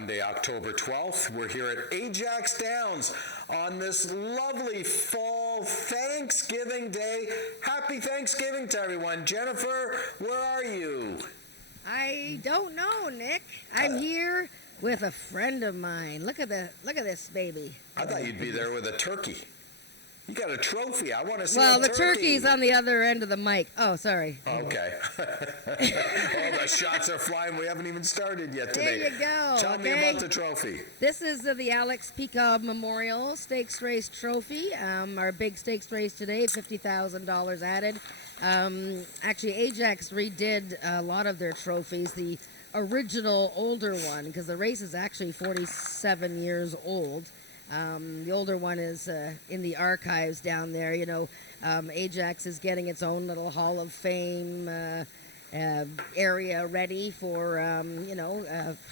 Monday, October 12th. We're here at Ajax Downs on this lovely fall Thanksgiving Day. Happy Thanksgiving to everyone. Jennifer, where are you? I don't know, Nick. I'm here with a friend of mine. Look at this baby. I thought you'd be there with a turkey. You got a trophy. I want to see Well, a the turkey. turkey's on the other end of the mic. Oh, sorry. Okay. All the shots are flying. We haven't even started yet today. There you go. Tell me about the trophy. This is the Alex Peacock Memorial Stakes Race Trophy. Our big stakes race today, $50,000 added. Actually, Ajax redid a lot of their trophies. The original older one, because the race is actually 47 years old. The older one is in the archives down there. You know, Ajax is getting its own little Hall of Fame area ready for,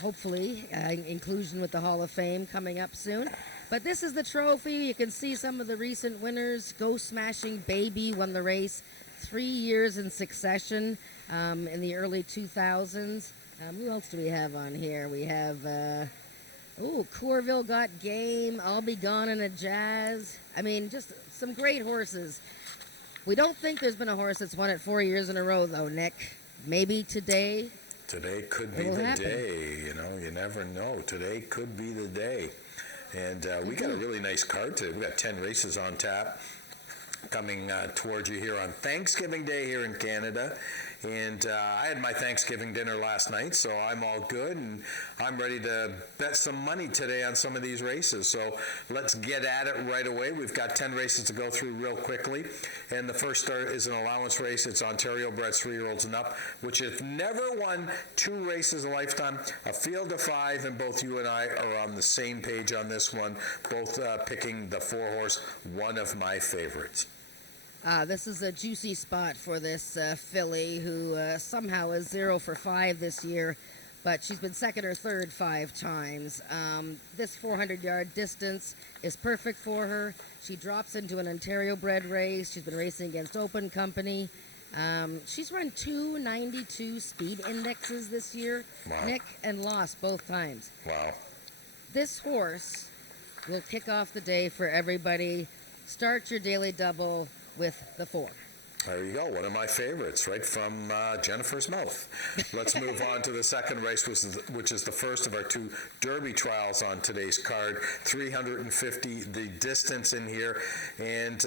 hopefully inclusion with the Hall of Fame coming up soon. But this is the trophy. You can see some of the recent winners. Go Smashing Baby won the race 3 years in succession in the early 2000s. Who else do we have on here? We have... Corville Got Game, I'll Be Gone in a Jazz. I mean, just some great horses. We don't think there's been a horse that's won it 4 years in a row, though, Nick. Maybe today. Today could be the day. You know, you never know. Today could be the day. And we got a really nice card today. We got 10 races on tap coming towards you here on Thanksgiving Day here in Canada. And I had my Thanksgiving dinner last night, so I'm all good, and I'm ready to bet some money today on some of these races. So let's get at it right away. We've got 10 races to go through real quickly. And the first start is an allowance race. It's Ontario bred 3-year-olds and up, which has never won 2 races a lifetime, a field of 5, and both you and I are on the same page on this one, both picking the 4-horse, one of my favorites. This is a juicy spot for this filly who somehow is 0 for 5 this year, but she's been second or third 5 times. This 400-yard distance is perfect for her. She drops into an Ontario-bred race. She's been racing against Open Company. She's run 292 speed indexes this year, wow. Nick, and lost both times. Wow. This horse will kick off the day for everybody. Start your daily double with the 4. There you go. One of my favorites, right from Jennifer's mouth. Let's move on to the second race, which is the first of our 2 Derby trials on today's card. 350 the distance in here. And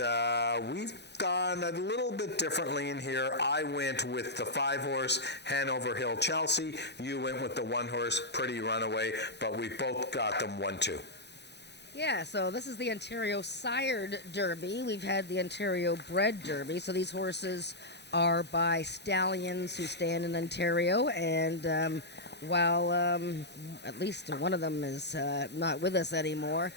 we've gone a little bit differently in here. I went with the 5-horse Hanover Hill Chelsea. You went with the 1-horse Pretty Runaway, but we both got them 1-2. Yeah, so this is the Ontario Sired Derby. We've had the Ontario Bred Derby. So these horses are by stallions who stand in Ontario. And while at least one of them is not with us anymore,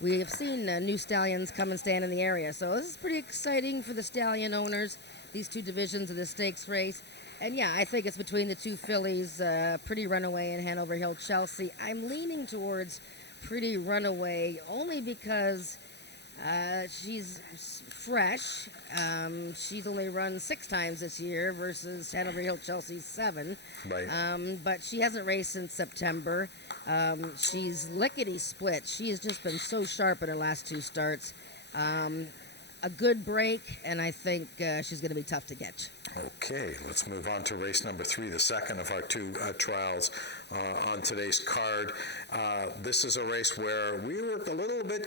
we have seen new stallions come and stand in the area. So this is pretty exciting for the stallion owners, these 2 divisions of the stakes race. And yeah, I think it's between the 2 fillies, Pretty Runaway and Hanover Hill Chelsea. I'm leaning towards Pretty Runaway only because she's fresh. She's only run 6 times this year versus Hanover Hill Chelsea's 7. Right. But she hasn't raced since September. She's lickety split. She has just been so sharp in her last 2 starts. A good break, and I think she's going to be tough to catch. Okay, let's move on to race number 3, the second of our 2 trials on today's card. This is a race where we were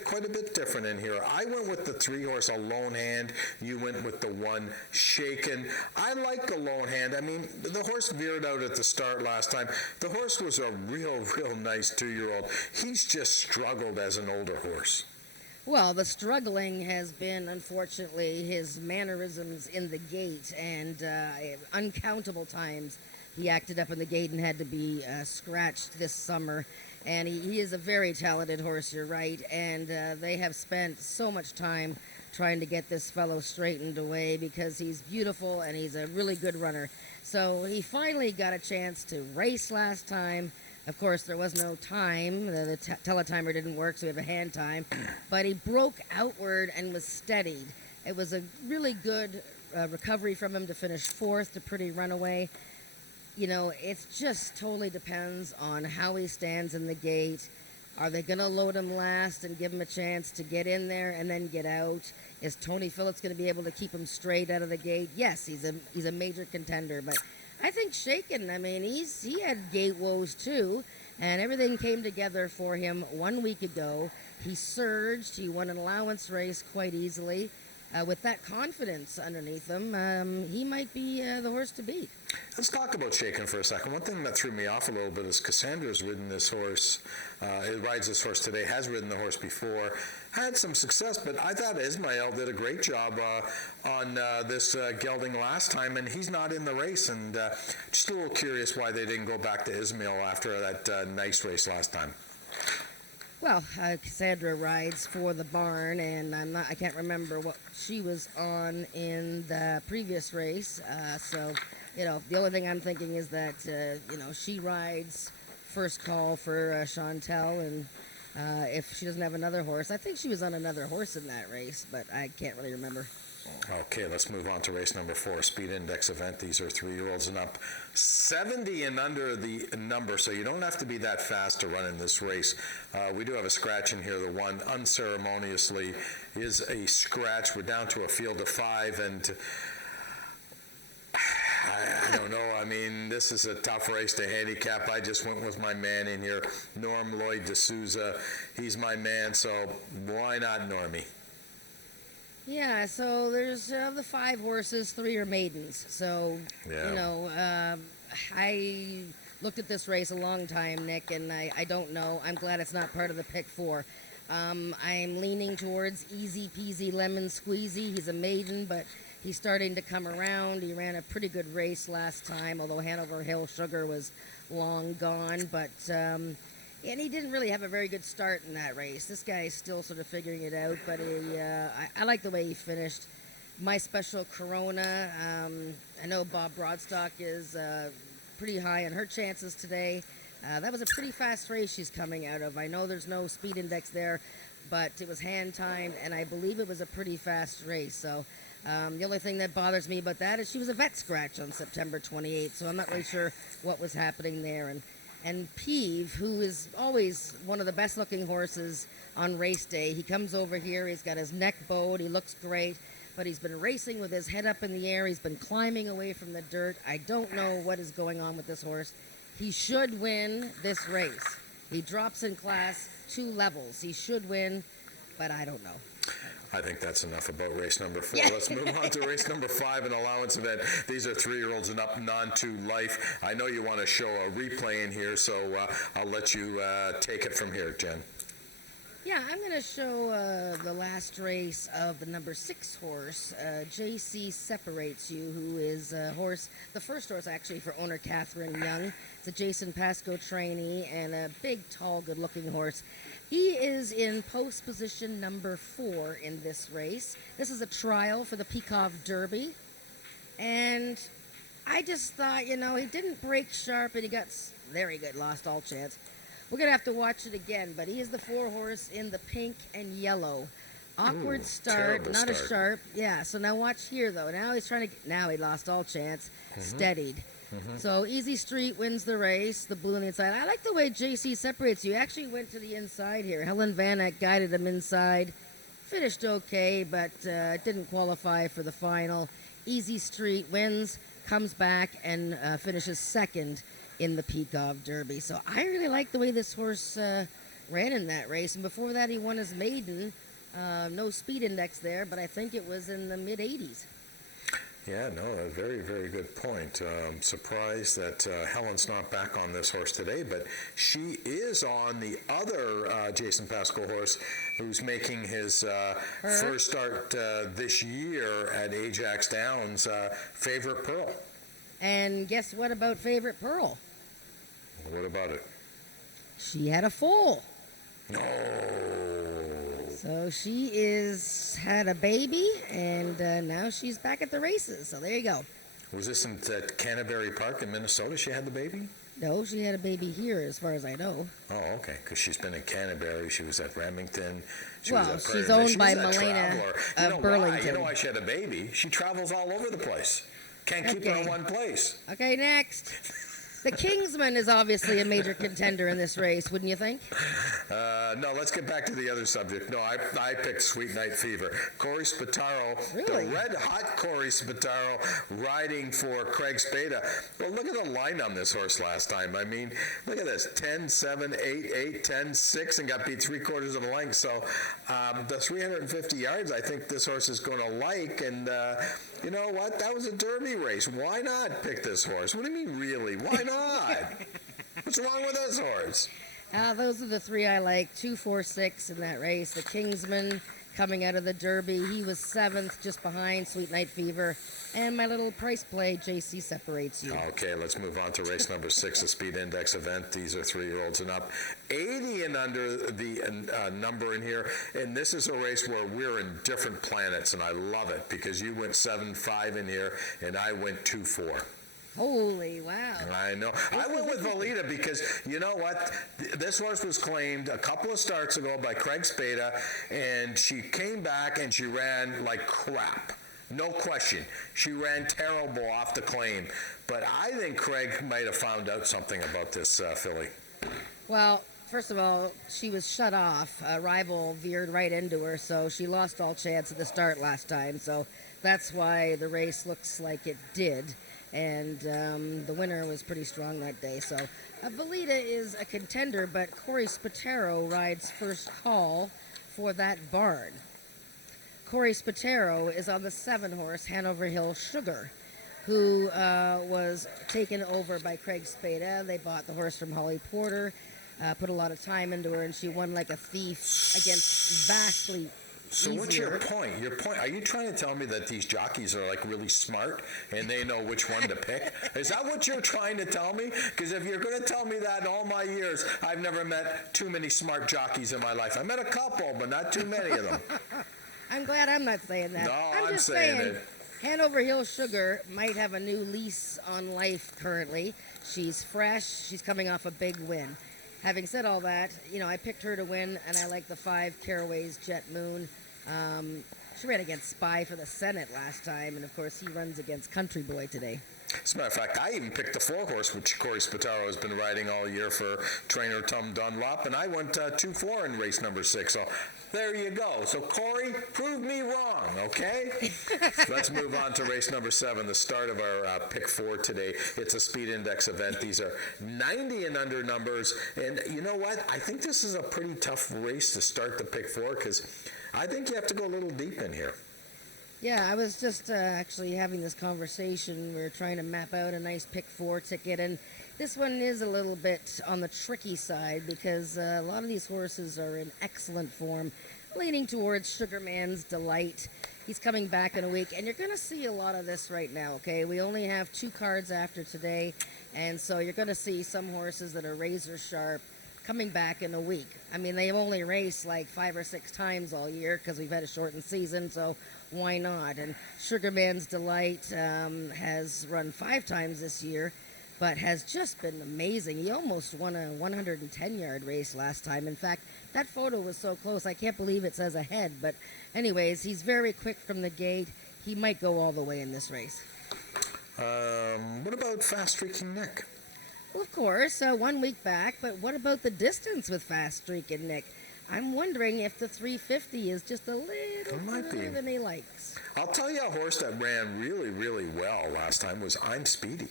quite a bit different in here. I went with the 3-horse A Lone Hand. You went with the 1 Shaken. I like A Lone Hand. I mean, the horse veered out at the start last time. The horse was a real nice 2-year-old. He's just struggled as an older horse. Well, the struggling has been, unfortunately, his mannerisms in the gate, and uncountable times he acted up in the gate and had to be scratched this summer. And he is a very talented horse, you're right, and they have spent so much time trying to get this fellow straightened away because he's beautiful and he's a really good runner. So he finally got a chance to race last time. Of course, there was no time. The teletimer didn't work, so we have a hand time. But he broke outward and was steadied. It was a really good recovery from him to finish 4th to Pretty Runaway. it just totally depends on how he stands in the gate. Are they going to load him last and give him a chance to get in there and then get out? Is Tony Phillips going to be able to keep him straight out of the gate? Yes, he's a major contender, but I think Shaken, I mean, he had gate woes too, and everything came together for him 1 week ago. He surged. He won an allowance race quite easily. With that confidence underneath him, he might be the horse to beat. Let's talk about Shaken for a second. One thing that threw me off a little bit is Cassandra's ridden this horse. Rides this horse today, has ridden the horse before, had some success, but I thought Ismail did a great job on this gelding last time, and he's not in the race. And just a little curious why they didn't go back to Ismail after that nice race last time. Well, Cassandra rides for the barn, and I can't remember what she was on in the previous race. So, the only thing I'm thinking is that, she rides first call for Chantel, and if she doesn't have another horse, I think she was on another horse in that race, but I can't really remember. Okay, let's move on to race number 4, Speed Index event. These are 3-year-olds and up. 70 and under the number, so you don't have to be that fast to run in this race. We do have a scratch in here. The one unceremoniously is a scratch. We're down to a field of 5, and I don't know. I mean, this is a tough race to handicap. I just went with my man in here, Norm Lloyd D'Souza. He's my man, so why not Normie? Yeah, so there's the 5 horses, 3 are maidens. So, I looked at this race a long time, Nick, and I don't know. I'm glad it's not part of the pick 4. I'm leaning towards Easy Peasy Lemon Squeezy. He's a maiden, but he's starting to come around. He ran a pretty good race last time, although Hanover Hill Sugar was long gone. But and he didn't really have a very good start in that race. This guy is still sort of figuring it out, but I like the way he finished. My Special Corona, I know Bob Broadstock is pretty high on her chances today. That was a pretty fast race she's coming out of. I know there's no speed index there, but it was hand-timed, and I believe it was a pretty fast race. So the only thing that bothers me about that is she was a vet scratch on September 28th, so I'm not really sure what was happening there. And Peeve, who is always one of the best-looking horses on race day, he comes over here, he's got his neck bowed, he looks great, but he's been racing with his head up in the air, he's been climbing away from the dirt. I don't know what is going on with this horse. He should win this race. He drops in class 2 levels. He should win, but I don't know. I think that's enough about race number 4. Let's move on to race number 5, an allowance event. These are 3-year-olds and up, non-to-life. I know you want to show a replay in here, so I'll let you take it from here, Jen. Yeah, I'm going to show the last race of the number 6 horse, JC Separates You, who is a horse, the first horse actually for owner Catherine Young. It's a Jason Pascoe trainee and a big, tall, good-looking horse. He is in post position number 4 in this race. This is a trial for the Peacock Derby. And I just thought, he didn't break sharp and he got very good, lost all chance. We're going to have to watch it again, but he is the 4 horse in the pink and yellow. Awkward start, not as sharp. Yeah, so now watch here, though. Now he's now he lost all chance, steadied. So Easy Street wins the race, the blue on the inside. I like the way JC Separates You. Actually went to the inside here. Helen Van Eck guided him inside. Finished okay, but didn't qualify for the final. Easy Street wins, comes back, and finishes second in the Peacock Derby. So I really like the way this horse ran in that race. And before that, he won his maiden. No speed index there, but I think it was in the mid-80s. Yeah, no, a very, very good point. Surprised that Helen's not back on this horse today, but she is on the other Jason Pascoe horse who's making his first start this year at Ajax Downs, Favorite Pearl. And guess what about Favorite Pearl? What about it? She had a foal. No. So she had a baby, and now she's back at the races. So there you go. Was this at Canterbury Park in Minnesota she had the baby? No, she had a baby here, as far as I know. Oh, okay, because she's been in Canterbury. She was at Remington. She's owned by Milena of Burlington. You know why she had a baby? She travels all over the place. Can't keep her in one place. Okay, next. The Kingsman is obviously a major contender in this race, wouldn't you think? No, let's get back to the other subject. No, I picked Sweet Night Fever. Corey Spataro, Really? the red-hot Corey Spataro, riding for Craig Spada. Well, look at the line on this horse last time. I mean, look at this, 10, 7, 8, 8, 10, 6, and got beat 3/4 of a length. So the 350 yards, I think this horse is going to like, and you know what? That was a Derby race. Why not pick this horse? What do you mean, really? Why not? What's wrong with this horse? Those are the three I like. 2, 4, 6 in that race. The Kingsman coming out of the Derby. He was 7th, just behind Sweet Night Fever. And my little price play, JC Separates You. Okay, let's move on to race number 6, the Speed Index event. These are 3-year-olds and up. 80 and under the number in here. And this is a race where we're in different planets, and I love it because you went 7-5 in here, and I went 2-4. Holy wow. I know. I went with Valita because, you know what? This horse was claimed a couple of starts ago by Craig Spada, and she came back and she ran like crap. No question. She ran terrible off the claim. But I think Craig might have found out something about this filly. Well, first of all, she was shut off. A rival veered right into her, so she lost all chance at the start last time. So that's why the race looks like it did. And the winner was pretty strong that day. So Valita is a contender, but Corey Spataro rides first call for that barn. Corey Spataro is on the 7-horse Hanover Hill Sugar, who was taken over by Craig Spada. They bought the horse from Holly Porter, put a lot of time into her, and she won like a thief against vastly So what's your point? Are you trying to tell me that these jockeys are like really smart and they know which one to pick? Is that what you're trying to tell me? Because if you're going to tell me that in all my years, I've never met too many smart jockeys in my life. I met a couple, but not too many of them. I'm glad I'm not saying that. No, I'm just saying it. Hanover Hill Sugar might have a new lease on life currently. She's fresh. She's coming off a big win. Having said all that, you know, I picked her to win, and I like the 5 Caraway's Jet Moon. She ran against Spy for the Senate last time, and of course he runs against Country Boy today. As a matter of fact, I even picked the 4-horse, which Corey Spataro has been riding all year for trainer Tom Dunlop, and I went 2-4 in race number 6. So there you go. So Corey, prove me wrong, okay? Let's move on to race number 7, the start of our pick 4 today. It's a Speed Index event. These are 90 and under numbers, and you know what? I think this is a pretty tough race to start the pick 4 because I think you have to go a little deep in here. Yeah, I was just actually having this conversation. We were trying to map out a nice pick 4 ticket, and this one is a little bit on the tricky side because a lot of these horses are in excellent form, leaning towards Sugarman's Delight. He's coming back in a week, and you're going to see a lot of this right now, okay? We only have 2 cards after today, and so you're going to see some horses that are razor sharp coming back in a week. I mean, they've only raced like 5 or 6 times all year because we've had a shortened season, so why not? And Sugarman's Delight has run 5 times this year, but has just been amazing. He almost won a 110-yard race last time. In fact, that photo was so close, I can't believe it says ahead. But anyways, he's very quick from the gate. He might go all the way in this race. What about Fast Streaking Nick? Well, of course, 1 week back, but what about the distance with Fast Streak and Nick? I'm wondering if the 350 is just a little further than he likes. I'll tell you a horse that ran really, really well last time was I'm Speedy.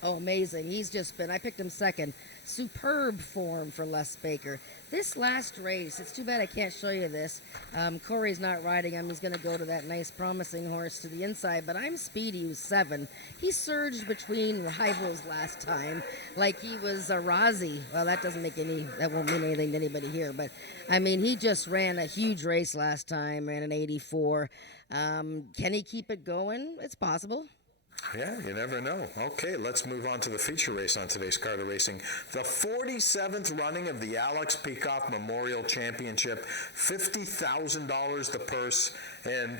Oh, amazing. He's just been, I picked him second. Superb form for Les Baker. This last race, it's too bad I can't show you this. Corey's not riding him. He's going to go to that nice promising horse to the inside, but I'm Speedy, who's 7. He surged between rivals last time like he was a Rozzy. Well, that won't mean anything to anybody here, but I mean, he just ran a huge race last time, ran an 84. Can he keep it going? It's possible. Yeah, you never know. Okay, let's move on to the feature race on today's Card of Racing. The 47th running of the Alex Peacock Memorial Championship. $50,000 the purse. And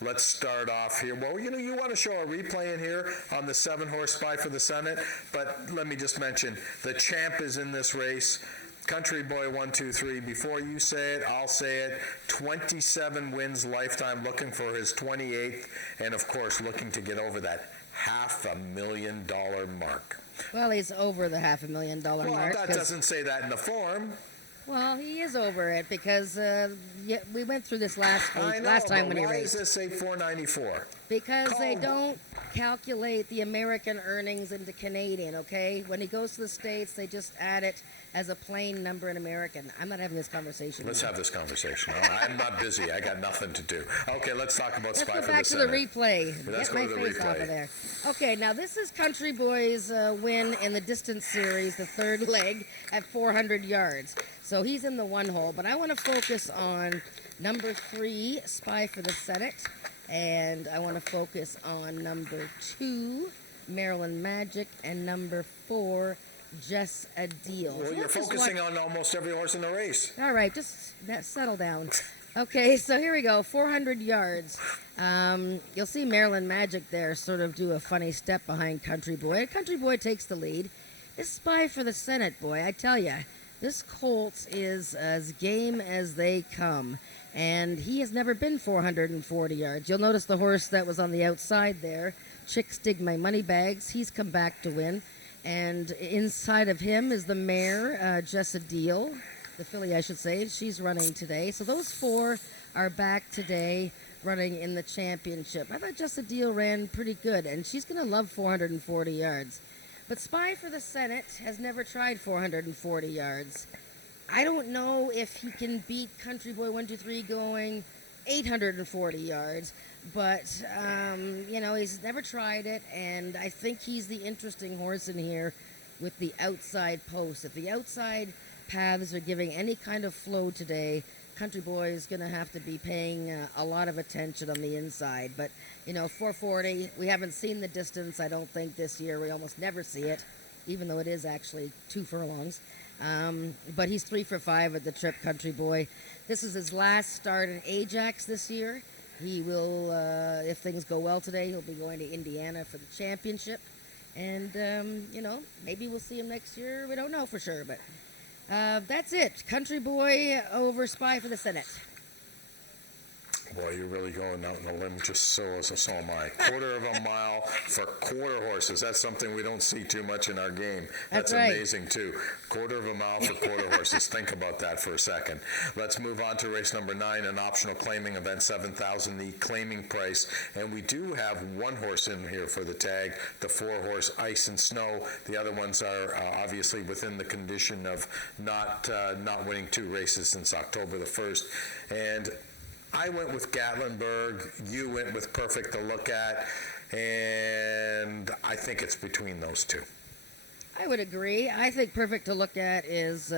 let's start off here. Well, you know, you want to show a replay in here on the 7-horse Spy for the Senate. But let me just mention, the champ is in this race. Country Boy 1, 2, 3. Before you say it, I'll say it. 27 wins lifetime, looking for his 28th, and of course looking to get over that $500,000 mark. Well, he's over the $500,000 Well, mark. that doesn't say that in the form. Well, he is over it because we went through this last I know, time but when he why raced. does this say 494? Because they Call- don't calculate the American earnings into Canadian, okay? When he goes to the States, they just add it as a plain number in American. I'm not having this conversation. Let's have this conversation. I'm not busy. I got nothing to do. Okay, let's talk about Let's Spy go for back the to Senate. the replay. Let's Get go my to the face off replay. of there. Okay, now this is Country Boy's win in the distance series, the third leg at 400 yards. So he's in the one hole, but I want to focus on number 3, Spy for the Senate, and I want to focus on number 2, Maryland Magic, and number 4, Just a Deal. Well, So you're let's just focusing on almost every horse in the race. all right, just settle down. Okay, so here we go, 400 yards. You'll see Maryland Magic there sort of do a funny step behind Country Boy. Country Boy takes the lead. This Spy for the Senate, boy, I tell you, this colt is as game as they come. And he has never been 440 yards. You'll notice the horse that was on the outside there, Chicks Dig My Money Bags, he's come back to win. And inside of him is the mare, Just a Deal, the filly, I should say. She's running today. So those 4 are back today running in the championship. I thought Just a Deal ran pretty good, and she's going to love 440 yards. But Spy for the Senate has never tried 440 yards. I don't know if he can beat Country Boy 123 going 840 yards, but he's never tried it, and I think he's the interesting horse in here with the outside post. If the outside paths are giving any kind of flow today, Country Boy is going to have to be paying a lot of attention on the inside. But 440, we haven't seen the distance, I don't think, this year. We almost never see it, even though it is actually 2 furlongs. But he's 3 for 5 at the trip, Country Boy. This is his last start at Ajax this year. He will, if things go well today, he'll be going to Indiana for the championship. And, maybe we'll see him next year. We don't know for sure, but that's it. Country Boy over Spy for the Senate. Boy, you're really going out on a limb, just so am I. Quarter of a mile for quarter horses. That's something we don't see too much in our game. That's right. Amazing, too. Quarter of a mile for quarter horses. Think about that for a second. Let's move on to race number 9, an optional claiming event, $7,000, the claiming price. And we do have one horse in here for the tag, the 4-horse Ice and Snow. The other ones are obviously within the condition of not winning 2 races since October the 1st. And I went with Gatlinburg, you went with Perfect to Look At, and I think it's between those 2. I would agree. I think Perfect to Look At is,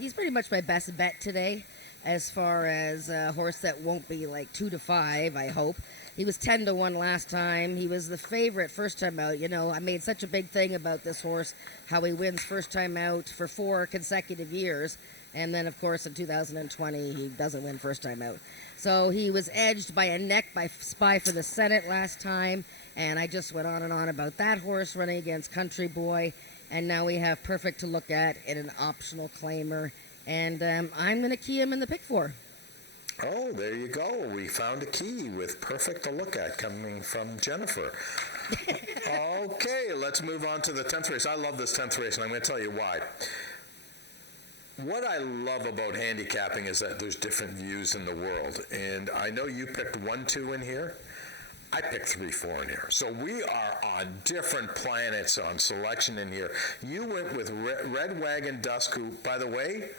he's pretty much my best bet today as far as a horse that won't be like 2 to 5, I hope. He was 10 to 1 last time. He was the favorite first time out. I made such a big thing about this horse, how he wins first time out for 4 consecutive years. And then, of course, in 2020, he doesn't win first time out. So he was edged by a neck by Spy for the Senate last time. And I just went on and on about that horse running against Country Boy. And now we have Perfect to Look At in an optional claimer. And I'm going to key him in the pick 4. Oh, there you go. We found a key with Perfect to Look At coming from Jennifer. Okay, let's move on to the 10th race. I love this 10th race, and I'm going to tell you why. What I love about handicapping is that there's different views in the world. And I know you picked 1, 2 in here. I picked 3, 4 in here. So we are on different planets on selection in here. You went with Red Wagon Dusk, who, by the way,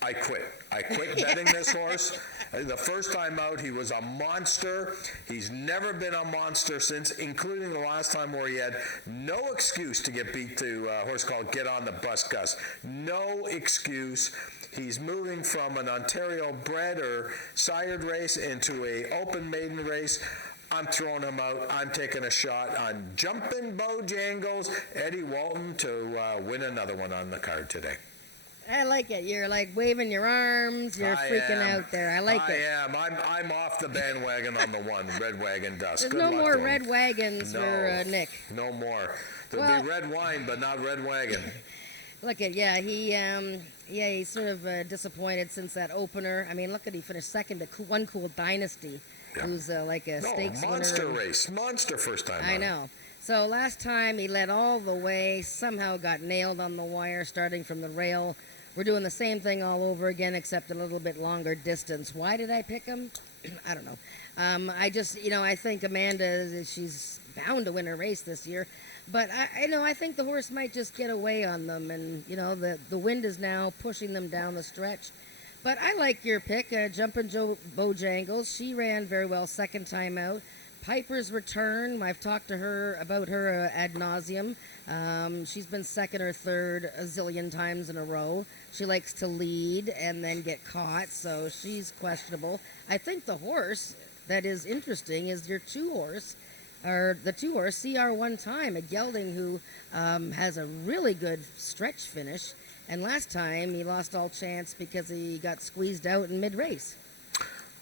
I quit. I quit betting this horse. The first time out, he was a monster. He's never been a monster since, including the last time where he had no excuse to get beat to a horse called Get on the Bus Gus. No excuse. He's moving from an Ontario bred or sired race into a open maiden race. I'm throwing him out. I'm taking a shot on Jumpin' Bojangles, Eddie Walton, to win another one on the card today. I like it. You're like waving your arms. You're freaking out there. I like it. I am. I'm off the bandwagon on the 1, Red Wagon Dusk. There's Good no luck more to him. red wagons for Nick. No more. There'll be red wine, but not red wagon. Look at he's sort of disappointed since that opener. I mean, look at he finished second to One Cool Dynasty, who's like a stakes winner. Monster race, monster first time. I know. So last time he led all the way, somehow got nailed on the wire starting from the rail. We're doing the same thing all over again, except a little bit longer distance. Why did I pick him? I don't know. I just, I think Amanda, she's bound to win her race this year. But I think the horse might just get away on them, and the wind is now pushing them down the stretch. But I like your pick, Jumpin' Joe Bojangles. She ran very well second time out. Piper's Return. I've talked to her about her ad nauseum. She's been second or third a zillion times in a row. She likes to lead and then get caught, so she's questionable. I think the horse that is interesting is your the 2-horse CR One Time, a gelding who has a really good stretch finish. And last time he lost all chance because he got squeezed out in mid-race.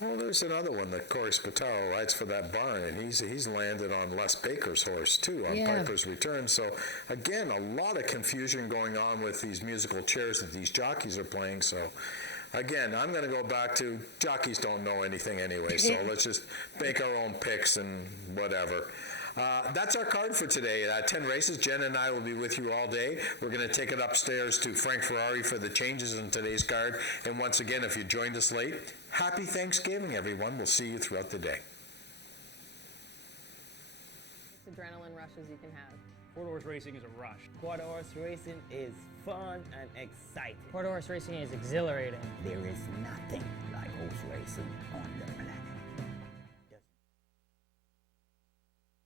Well, there's another one that Corey Spataro rides for that barn, and he's landed on Les Baker's horse, too, on Piper's Return. So, again, a lot of confusion going on with these musical chairs that these jockeys are playing. So, again, I'm going to go back to jockeys don't know anything anyway, so let's just make our own picks and whatever. That's our card for today. 10 races. Jen and I will be with you all day. We're going to take it upstairs to Frank Ferrari for the changes in today's card. And once again, if you joined us late, happy Thanksgiving, everyone. We'll see you throughout the day. Adrenaline rushes you can have. Quarter-horse racing is a rush. Quarter-horse racing is fun and exciting. Quarter horse racing is exhilarating. There is nothing like horse racing on the